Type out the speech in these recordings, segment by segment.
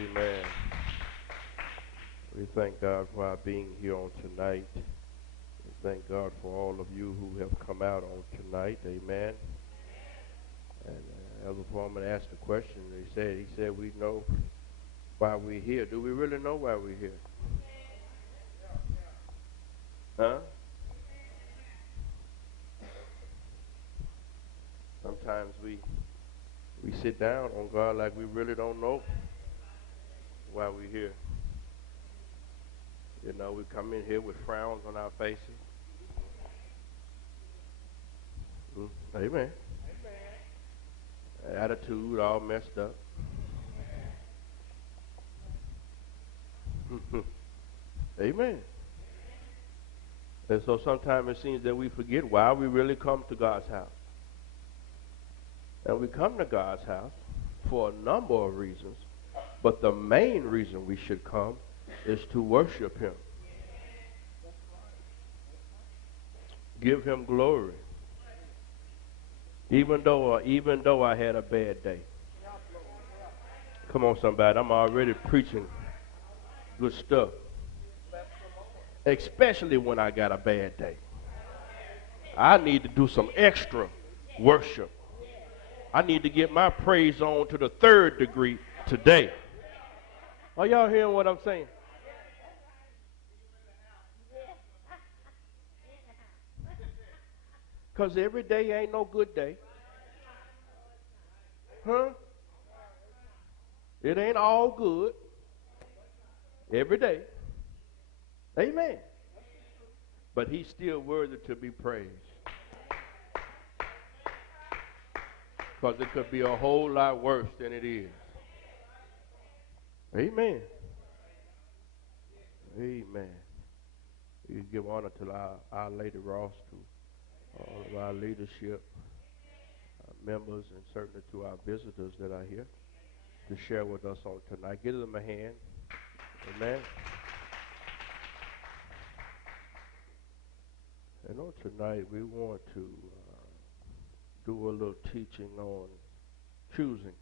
Amen. We thank God for our being here on tonight. We thank God for all of you who have come out on tonight. Amen. And Elder Foreman asked the question. He said, we know why we're here. Do we really know why we're here? Huh? Sometimes we sit down on God like we really don't know why we're here. You know, we come in here with frowns on our faces. Amen. Attitude all messed up. Amen. And so sometimes it seems that we forget why we really come to God's house. And we come to God's house for a number of reasons, but the main reason we should come is to worship him. Give him glory. Even though I had a bad day. Come on, somebody. I'm already preaching good stuff. Especially when I got a bad day. I need to do some extra worship. I need to get my praise on to the 3rd degree today. Are y'all hearing what I'm saying? Because every day ain't no good day. Huh? It ain't all good. Every day. Amen. But he's still worthy to be praised. Because it could be a whole lot worse than it is. Amen. Amen. We give honor to our Lady Ross, to all of our leadership, members, and certainly to our visitors that are here to share with us on tonight. Give them a hand. Amen. And on tonight, we want to do a little teaching on choosing.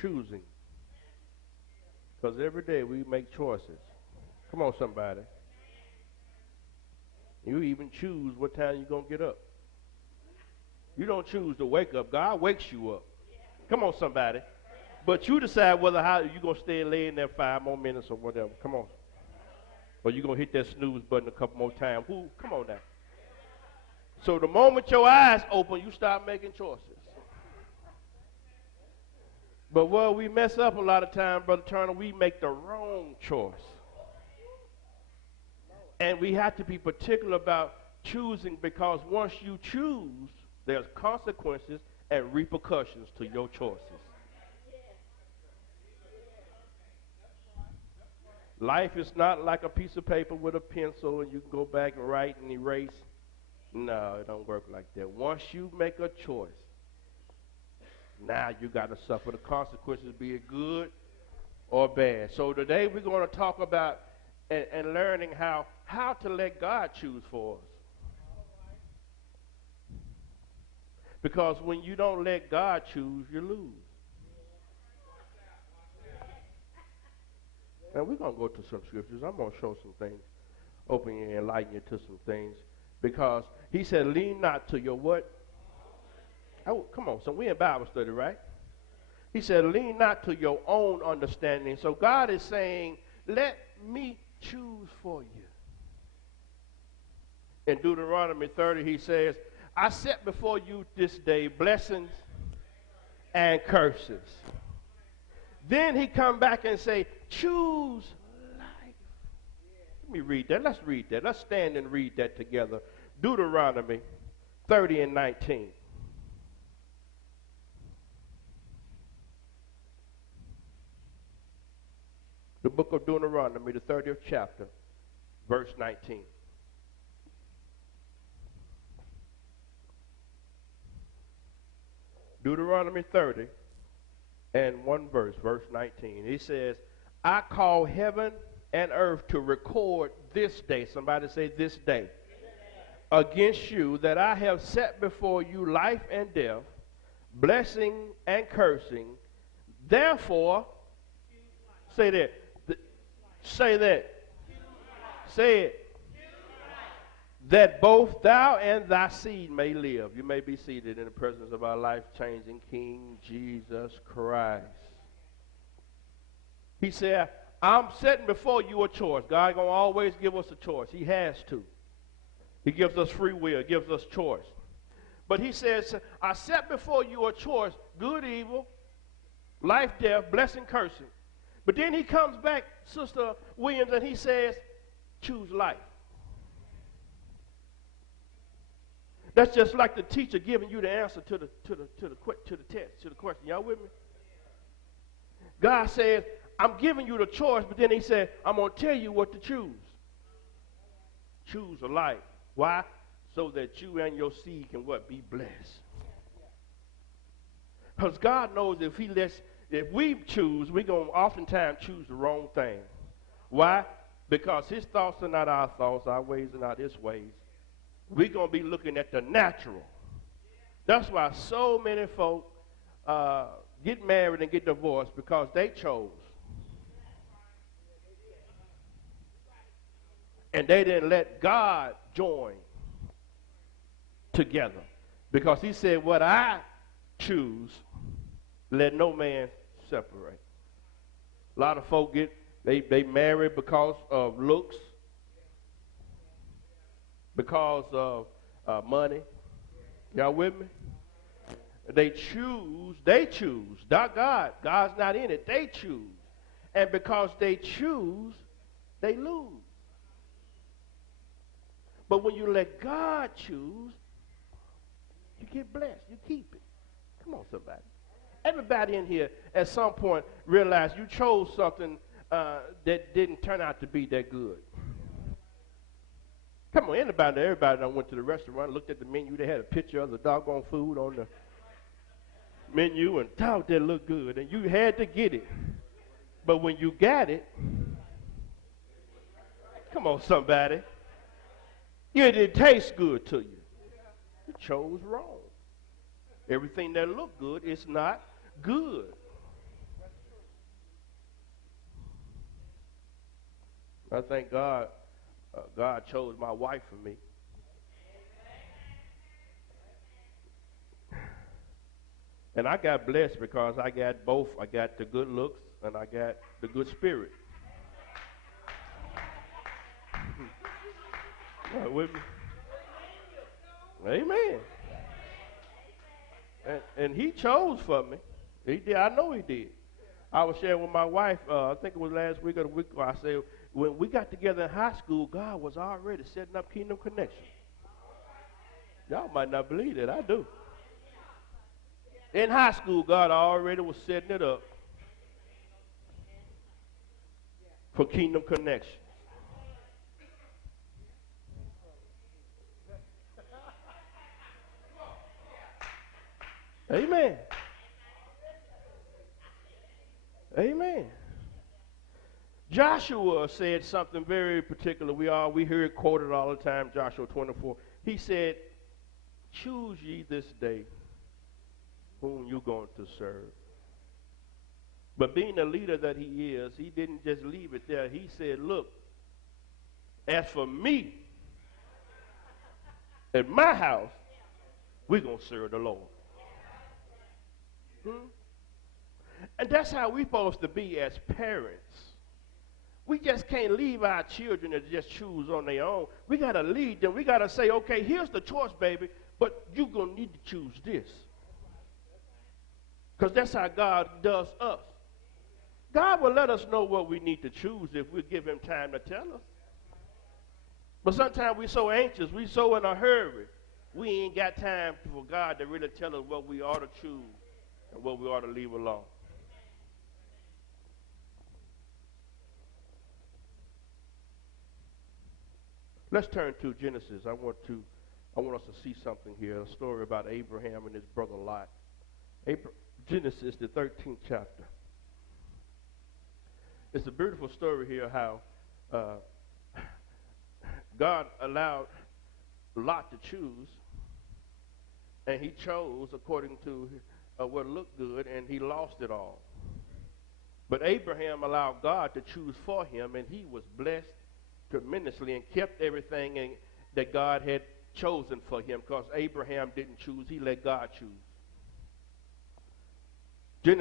Choosing. Because every day we make choices. Come on, somebody. You even choose what time you're going to get up. You don't choose to wake up. God wakes you up. Come on, somebody. But you decide whether how you're going to stay laying there 5 more minutes or whatever. Come on. Or you're going to hit that snooze button a couple more times. Come on now. So the moment your eyes open, you start making choices. But what we mess up a lot of times, Brother Turner, we make the wrong choice. And we have to be particular about choosing, because once you choose, there's consequences and repercussions to your choices. Life is not like a piece of paper with a pencil and you can go back and write and erase. No, it don't work like that. Once you make a choice, now you got to suffer the consequences, be it good or bad. So today we're going to talk about and learning how to let God choose for us. Because when you don't let God choose, you lose. Now we're going to go to some scriptures. I'm going to show some things, open you and enlighten you to some things. Because he said, lean not to your what? Oh, come on, so we're in Bible study, right? He said, lean not to your own understanding. So God is saying, let me choose for you. In Deuteronomy 30, he says, I set before you this day blessings and curses. Then he come back and say, choose life. Let me read that. Let's read that. Let's stand and read that together. Deuteronomy 30 and 19. The book of Deuteronomy, the 30th chapter, verse 19. Deuteronomy 30 and 1 verse, verse 19. He says, I call heaven and earth to record this day. Somebody say this day. Against you, that I have set before you life and death, blessing and cursing. Therefore, say that. Say that. Say it. That both thou and thy seed may live. You may be seated in the presence of our life-changing King Jesus Christ. He said, I'm setting before you a choice. God going to always give us a choice. He has to. He gives us free will, gives us choice. But he says, I set before you a choice, good, evil, life, death, blessing, cursing. But then he comes back, Sister Williams, and he says, choose life. That's just like the teacher giving you the answer to the test, to the question. Y'all with me? God says, I'm giving you the choice, but then he said, I'm going to tell you what to choose. Choose a life. Why? So that you and your seed can what? Be blessed. Because God knows if we choose, we're going to oftentimes choose the wrong thing. Why? Because his thoughts are not our thoughts, our ways are not his ways. We're going to be looking at the natural. That's why so many folk get married and get divorced, because they chose. And they didn't let God join together. Because he said, what I choose, let no man separate. A lot of folk they marry because of looks, because of money. Y'all with me? They choose, not God. God's not in it. They choose. And because they choose, they lose. But when you let God choose, you get blessed. You keep it. Come on, somebody. Everybody in here at some point realized you chose something that didn't turn out to be that good. Come on, everybody that went to the restaurant, looked at the menu, they had a picture of the doggone food on the menu and thought that looked good, and you had to get it. But when you got it, come on, somebody, it didn't taste good to you. You chose wrong. Everything that looked good is not good. I thank God. God chose my wife for me. And I got blessed because I got both. I got the good looks and I got the good spirit. With me? Amen. And he chose for me. He did. I know he did. I was sharing with my wife, I think it was last week or the week ago, I said, when we got together in high school, God was already setting up Kingdom Connection. Y'all might not believe it. I do. In high school, God already was setting it up for Kingdom Connection. Amen. Amen. Joshua said something very particular. We hear it quoted all the time, Joshua 24. He said, choose ye this day whom you're going to serve. But being the leader that he is, he didn't just leave it there. He said, look, as for me, at my house, we're going to serve the Lord. And that's how we're supposed to be as parents. We just can't leave our children to just choose on their own. We got to lead them. We got to say, okay, here's the choice, baby, but you're going to need to choose this. Because that's how God does us. God will let us know what we need to choose if we give him time to tell us. But sometimes we're so anxious, we're so in a hurry, we ain't got time for God to really tell us what we ought to choose and what we ought to leave alone. Let's turn to Genesis. I want us to see something here, a story about Abraham and his brother Lot. Genesis, the 13th chapter. It's a beautiful story here how God allowed Lot to choose, and he chose according to what looked good, and he lost it all. But Abraham allowed God to choose for him, and he was blessed tremendously and kept everything that God had chosen for him, because Abraham didn't choose. He let God choose.